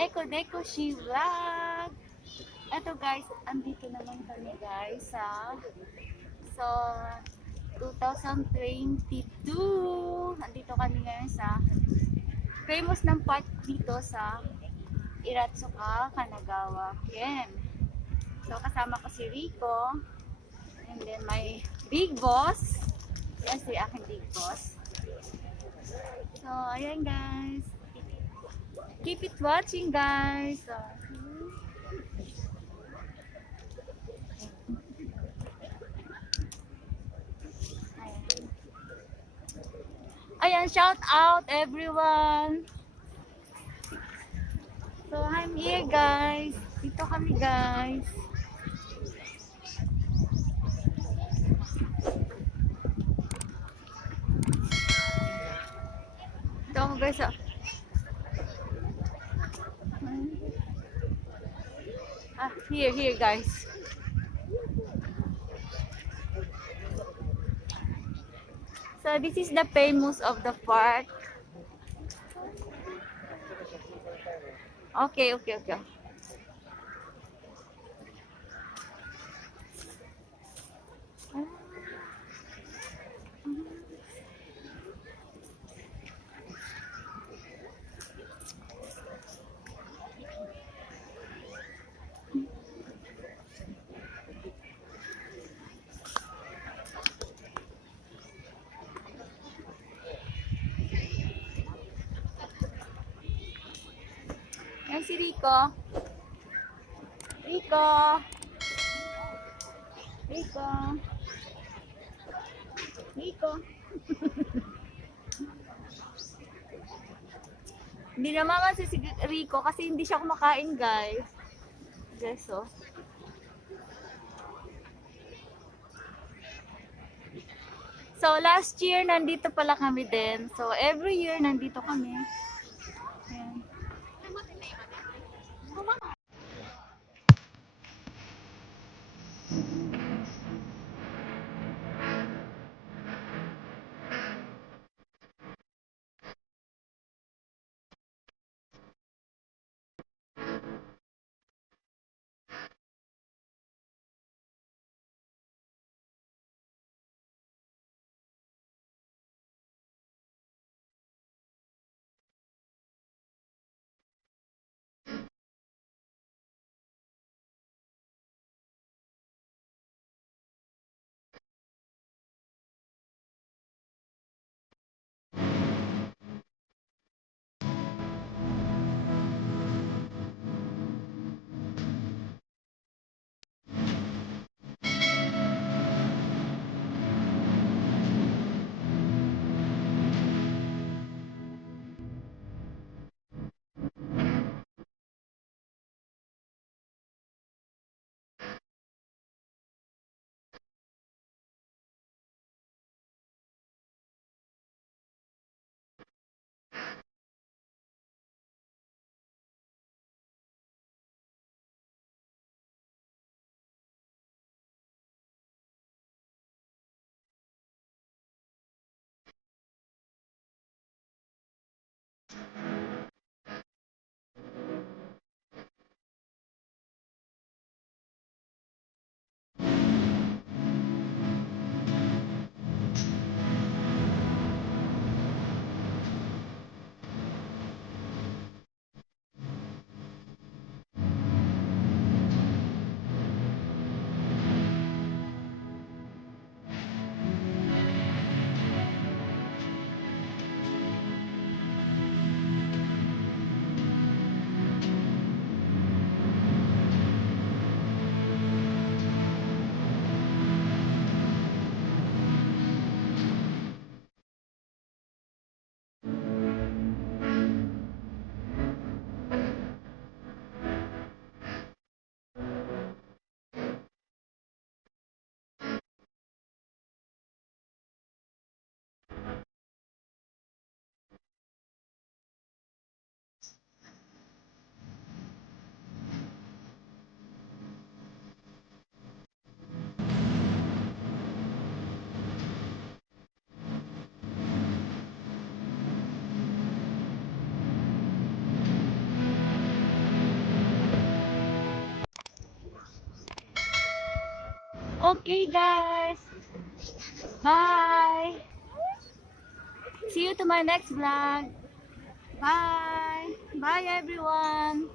Eko Deko She Vlog. Eto guys, andito naman kami guys sa 2022. Andito kami ngayon sa famous ng park dito sa Iratsuka, Kanagawa, Ken. So kasama ko si Rico and then my big boss. Yan si aking big boss. So ayan guys. Keep it watching guys. So, ayan, shout out everyone. So I'm here guys. Dito kami guys. Ito ako guys ah. Here guys. So this is the famous of the park. Okay. Yan si Rico. Rico. Rico. Rico. Hindi naman si Rico kasi hindi siya kumakain guys. Guys oh. So last year nandito pala kami din. So every year nandito kami. Ayan. Okay guys, bye! See you to my next vlog. Bye! Bye everyone!